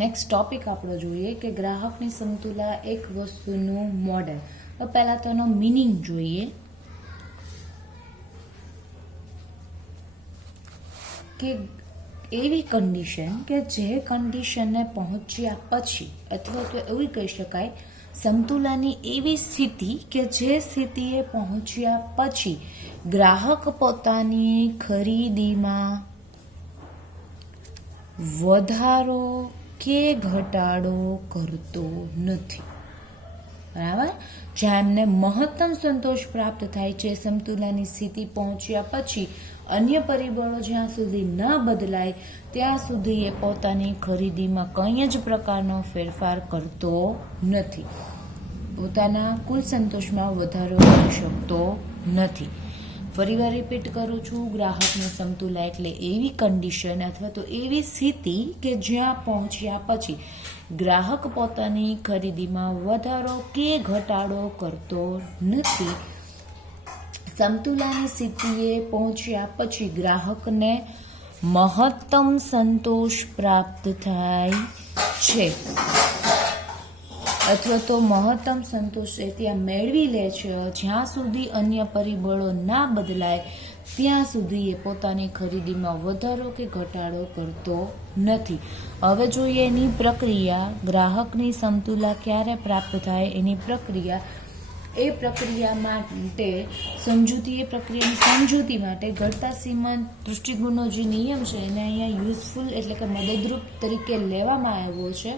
Next topic આપણો જોઈએ કે ગ્રાહકની સમતુલા એક વસ્તુનું મોડેલ. તો પહેલા તો એનો મિનિંગ જોઈએ કે એવી કન્ડિશન કે જે કન્ડિશનને પહોંચ્યા પછી અથવા તો એવું કહી શકાય સમતુલાની એવી સ્થિતિ કે જે સ્થિતિએ પહોંચ્યા પછી ગ્રાહક પોતાની ખરીદીમાં વધારો કે ઘટાડો કરતો નથી. બરાબર. જ્યાં એમને મહત્તમ સંતોષ પ્રાપ્ત થાય છે સમતુલાની સ્થિતિ પહોંચ્યા પછી અન્ય પરિબળો જ્યાં સુધી ન બદલાય ત્યાં સુધી એ પોતાની ખરીદીમાં કંઈ જ પ્રકારનો ફેરફાર કરતો નથી, પોતાના કુલ સંતોષમાં વધારો કરી શકતો નથી. ફરીવાર રિપીટ કરું છું, ગ્રાહકની સમતુલા એટલે એવી કન્ડિશન અથવા તો એવી સ્થિતિ કે જ્યાં પહોંચ્યા પછી ગ્રાહક પોતાની ખરીદીમાં વધારો કે ઘટાડો કરતો નથી. સમતુલાની સ્થિતિએ પહોંચ્યા પછી ગ્રાહકને મહત્તમ સંતોષ પ્રાપ્ત થાય છે અથવા તો મહત્તમ સંતોષ ત્યાં મેળવી લે છે જ્યાં સુધી અન્ય પરિબળો ના બદલાય ત્યાં સુધી એ પોતાની ખરીદીમાં વધારો કે ઘટાડો કરતો નથી. હવે જોઈએ એની પ્રક્રિયા. ગ્રાહકની સમતુલા ક્યારે પ્રાપ્ત થાય એની પ્રક્રિયા. એ પ્રક્રિયા માટે પ્રક્રિયાની સમજૂતી માટે ઘટતા સીમાંત દૃષ્ટિગુણનો જે નિયમ છે એને અહીંયા યુઝફુલ એટલે કે મદદરૂપ તરીકે લેવામાં આવ્યો છે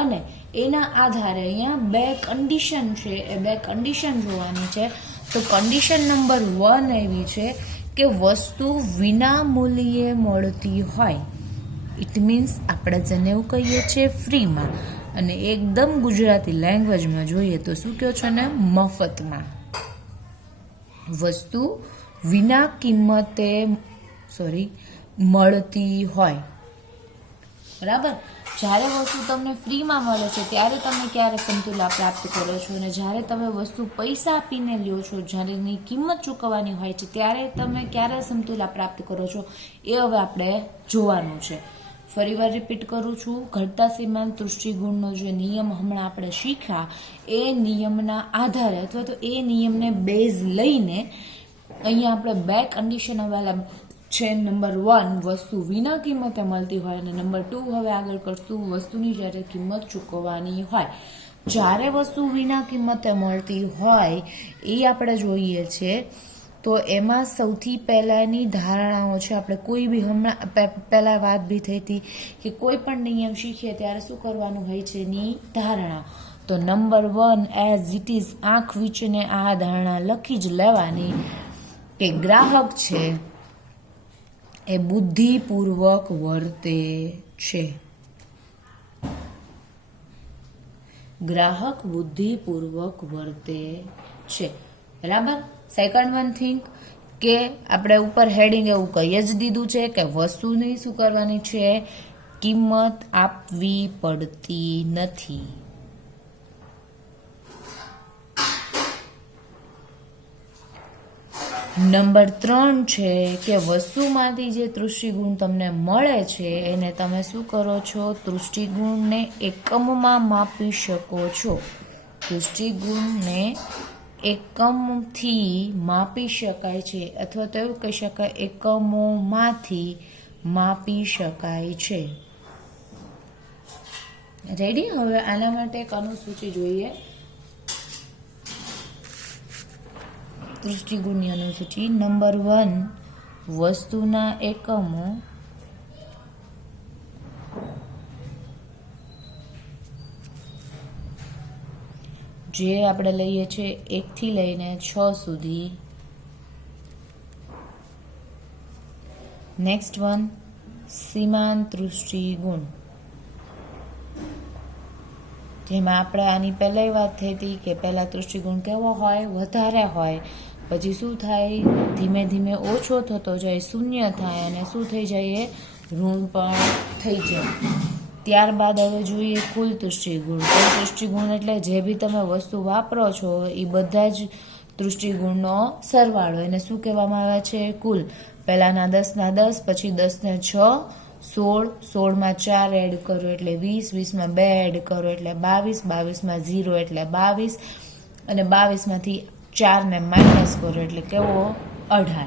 અને એના આધારે અહીંયા બે કન્ડિશન છે એ બે કન્ડિશન જોવાની છે. તો કન્ડિશન નંબર 1 એવી છે કે વસ્તુ વિના મૂલ્યે મળતી હોય. ઇટ મીન્સ આપણે જેને એવું કહીએ છીએ ફ્રીમાં, અને એકદમ ગુજરાતી લેંગ્વેજમાં જોઈએ તો શું કહો છો ને, મફતમાં. વસ્તુ વિના કિંમતે મળતી હોય. બરાબર. જ્યારે વસ્તુ તમને ફ્રીમાં મળે છે ત્યારે તમે ક્યારે સમતુલા પ્રાપ્ત કરો છો, અને જ્યારે તમે વસ્તુ પૈસા આપીને લ્યો છો, જ્યારે એની કિંમત ચૂકવવાની હોય છે ત્યારે તમે ક્યારે સમતુલા પ્રાપ્ત કરો છો એ હવે આપણે જોવાનું છે. ફરીવાર રિપીટ કરું છું, ઘટતા સીમાંત દૃષ્ટિગુણનો જે નિયમ હમણાં આપણે શીખ્યા એ નિયમના આધારે અથવા તો એ નિયમને બેઝ લઈને અહીંયા આપણે બે કન્ડિશન અવેલેબલ છે. નંબર 1 વસ્તુ વિના કિંમતે મળતી હોય અને નંબર 2 હવે આગળ કરશું વસ્તુની જ્યારે કિંમત ચૂકવવાની હોય. જ્યારે વસ્તુ વિના કિંમતે મળતી હોય એ આપણે જોઈએ છે તો એમાં સૌથી પહેલાંની ધારણાઓ છે. આપણે કોઈ બી હમણાં પહેલાં વાત બી થઈ હતી કે કોઈ પણ નિયમ શીખીએ ત્યારે શું કરવાનું હોય છે એની ધારણા. તો નંબર 1 એઝ ઇટ ઇઝ આંખ વીચને આ ધારણા લખી જ લેવાની કે ગ્રાહક છે એ બુદ્ધિપૂર્વક વર્તે છે. ગ્રાહક બુદ્ધિપૂર્વક વર્તે છે. બરાબર. સેકન્ડ વન થિંક કે આપણે ઉપર હેડિંગ એવું કહી જ દીધું છે કે વસ્તુની શું કરવાની છે, કિંમત આપવી પડતી નથી. નંબર 3 છે કે વસ્તુમાંથી જે દૃષ્ટિગુણ તમને મળે છે એને તમે શું કરો છો, દૃષ્ટિગુણને એકમમાં માપી શકો છો. દૃષ્ટિગુણને એકમથી માપી શકાય છે અથવા તો એવું કહી શકાય એકમોમાંથી માપી શકાય છે. રેડી. હવે આના માટે એક અનુસૂચિ જોઈએ. દૃષ્ટિગુણની અનુસૂચિ. નંબર 1 વસ્તુના એકમો જે આપણે લઈએ છીએ 1 થી લઈને 6 સુધી. નેક્સ્ટ વન સીમાંત દૃષ્ટિગુણ, જેમાં આપણે આની પહેલાં વાત થઈ હતી કે પહેલા દૃષ્ટિગુણ કેવો હોય, વધારે હોય, પછી શું થાય, ધીમે ધીમે ઓછો થતો જાય, શૂન્ય થાય અને શું થઈ જાય, ઋણ પણ થઈ જાય. ત્યારબાદ હવે જોઈએ કુલ દૃષ્ટિગુણ. કુલ દૃષ્ટિગુણ એટલે જે બી તમે વસ્તુ વાપરો છો એ બધા જ દૃષ્ટિગુણનો સરવાળો. એને શું કહેવામાં આવે છે, કુલ. પહેલાના 10 ના 10, પછી 10 ને 6, 16, 16માં 4 એડ કરો એટલે 20, 20માં 2 એડ કરો એટલે 22, 22માં 0 એટલે 22 અને 22માંથી 4 ને માઇનસ કરો એટલે કેવો 18.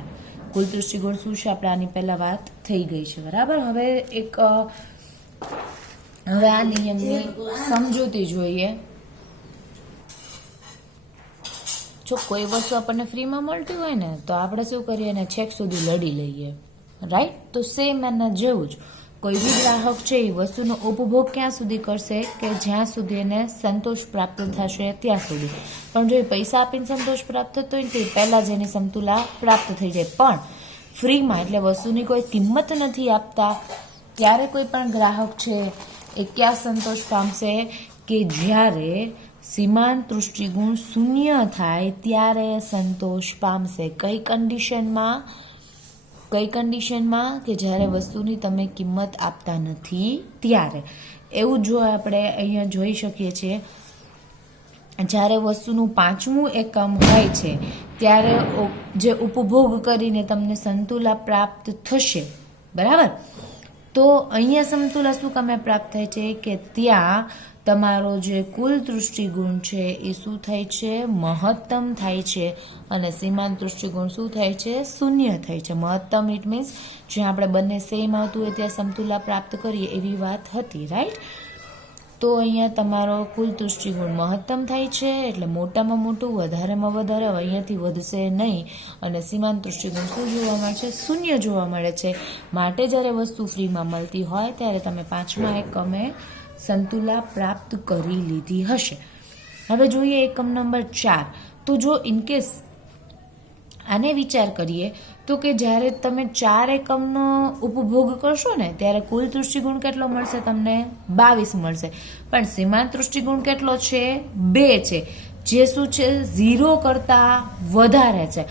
કુલ દૃષ્ટિકોણ શું છે આપણે આની પહેલા વાત થઈ ગઈ છે, બરાબર. હવે આ નિયમની સમજૂતી જોઈએ. જો કોઈ વસ્તુ આપણને ફ્રીમાં મળતી હોય ને તો આપણે શું કરીએ, એને છેક સુધી લડી લઈએ, રાઈટ. તો સેમ એના જેવું જ કોઈ બી ગ્રાહક છે એ વસ્તુનો ઉપભોગ ક્યાં સુધી કરશે કે જ્યાં સુધી એને સંતોષ પ્રાપ્ત થશે ત્યાં સુધી. પણ જો એ પૈસા આપીને સંતોષ પ્રાપ્ત થતો હોય ને તે પહેલાં જ એની સમતુલા પ્રાપ્ત થઈ જાય. પણ ફ્રીમાં એટલે વસ્તુની કોઈ કિંમત નથી આપતા ત્યારે કોઈ પણ ગ્રાહક છે એ ક્યાં સંતોષ પામશે કે જ્યારે સીમાંત દૃષ્ટિગુણ શૂન્ય થાય ત્યારે સંતોષ પામશે. કઈ કન્ડિશનમાં કે જ્યારે વસ્તુની તમે કિંમત આપતા નથી ત્યારે. એવું જો આપણે અહીંયા જોઈ શકીએ છીએ, જ્યારે વસ્તુનું 5મું એકમ હોય છે ત્યારે જે ઉપભોગ કરીને તમને સમતુલા પ્રાપ્ત થશે, બરાબર. તો અહીંયા સમતુલા શું કામે પ્રાપ્ત થાય છે કે ત્યાં તમારો જે કુલ દૃષ્ટિગુણ છે એ શું થાય છે, મહત્તમ થાય છે અને સીમાંત દૃષ્ટિગુણ શું થાય છે, શૂન્ય થાય છે. મહત્તમ ઇટ મીન્સ જ્યાં આપણે બંને સેમ આવતું હોય ત્યાં સમતુલા પ્રાપ્ત કરીએ એવી વાત હતી, રાઈટ. તો અહીંયા તમારો કુલ દૃષ્ટિગુણ મહત્તમ થાય છે એટલે મોટામાં મોટું, વધારેમાં વધારે અહીંયાથી વધશે નહીં અને સીમાંત દૃષ્ટિગુણ શું જોવા મળે છે, શૂન્ય જોવા મળે છે. માટે જ્યારે વસ્તુ ફ્રીમાં મળતી હોય ત્યારે તમે 5મા એકમે સંતુલા પ્રાપ્ત કરી લીધી હશે. હવે જોઈએ એકમ નંબર 4. તો જો ઇનકેસ આને વિચાર કરીએ તો કે જ્યારે તમે 4 એકમનો ઉપભોગ કરશો ને ત્યારે કુલ દૃષ્ટિગુણ કેટલો મળશે, તમને 22 મળશે. પણ સીમાંત દૃષ્ટિગુણ કેટલો છે, 2 છે, જે શું છે 0 કરતાં વધારે છે.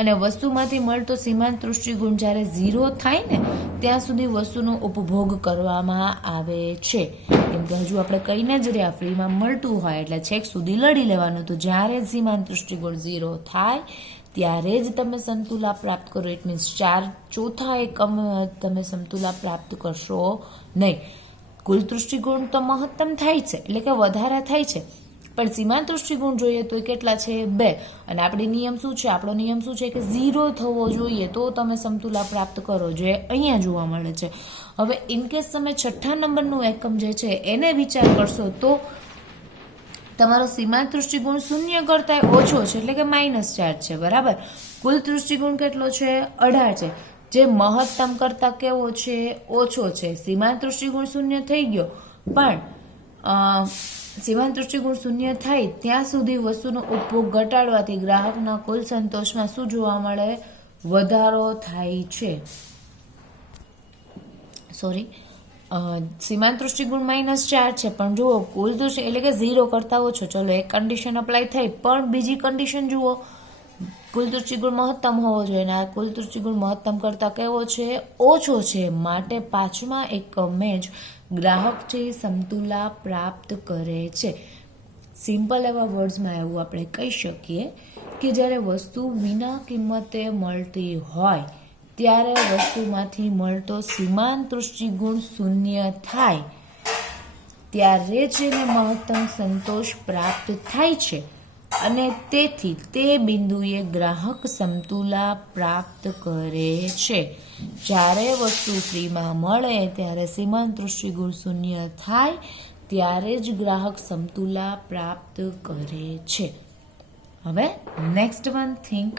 અને વસ્તુમાંથી મળતો સીમાંત દૃષ્ટિગુણ જ્યારે 0 થાય ને ત્યાં સુધી વસ્તુનો ઉપભોગ કરવામાં આવે છે. કેમ કે હજુ આપણે કહીને જ રહ્યા ફ્રીમાં મળતું હોય એટલે છેક સુધી લડી લેવાનું. તો જ્યારે સીમાંત દૃષ્ટિગુણ 0 થાય ત્યારે જ તમે સમતુલા પ્રાપ્ત કરો. ઇટ મીન્સ 4/4 એકમ તમે સમતુલા પ્રાપ્ત કરશો નહીં. કુલ દૃષ્ટિગુણ તો મહત્તમ થાય છે એટલે કે વધારે થાય છે, પણ સીમાંત દૃષ્ટિગુણ જોઈએ તો કેટલા છે, 2. અને આપણો નિયમ શું છે કે 0 થવો જોઈએ તો તમે સમતુલા પ્રાપ્ત કરો, જે અહીંયા જોવા મળે છે. હવે ઇનકેસ તમે 6થા નંબરનું એકમ જે છે એને વિચાર કરશો તો તમારો સીમાંત દૃષ્ટિગુણ 0 કરતાં ઓછો છે એટલે કે -4 છે, બરાબર. કુલ દૃષ્ટિગુણ કેટલો છે, 18 છે, જે મહત્તમ કરતાં કેવો છે, ઓછો છે. સીમાંત દૃષ્ટિગુણ 0 થઈ ગયો પણ સીમાંત દૃષ્ટિગુણ 0 થાય ત્યાં સુધી વસ્તુનો ઉપભોગ ઘટાડવાથી ગ્રાહકના કુલ સંતોષમાં શું જોવા મળે, વધારો થાય છે. સીમાંત દૃષ્ટિગુણ -4 છે પણ જુઓ કુલ દૃષ્ટિ એટલે કે 0 કરતાં ઓછો. ચલો એક કન્ડિશન અપ્લાય થઈ પણ બીજી કન્ડિશન જુઓ, કુલ દૃષ્ટિગુણ મહત્તમ હોવો જોઈએ અને આ કુલ દૃષ્ટિગુણ મહત્તમ કરતાં કેવો છે, ઓછો છે. માટે 5મા એકમે જ ગ્રાહક છે સમતુલા પ્રાપ્ત કરે છે. સિમ્પલ એવા વર્ડ્સમાં એવું આપણે કહી શકીએ કે જ્યારે વસ્તુ વિના કિંમતે મળતી હોય ત્યારે વસ્તુમાંથી મળતો સીમાંત દૃષ્ટિગુણ 0 થાય ત્યારે જ એને મહત્તમ સંતોષ પ્રાપ્ત થાય છે અને તેથી તે બિંદુએ ગ્રાહક સમતુલા પ્રાપ્ત કરે છે. જ્યારે વસ્તુ ફ્રીમાં મળે ત્યારે સીમાંત દૃષ્ટિગુણ 0 થાય ત્યારે જ ગ્રાહક સમતુલા પ્રાપ્ત કરે છે. હવે નેક્સ્ટ વન થિંક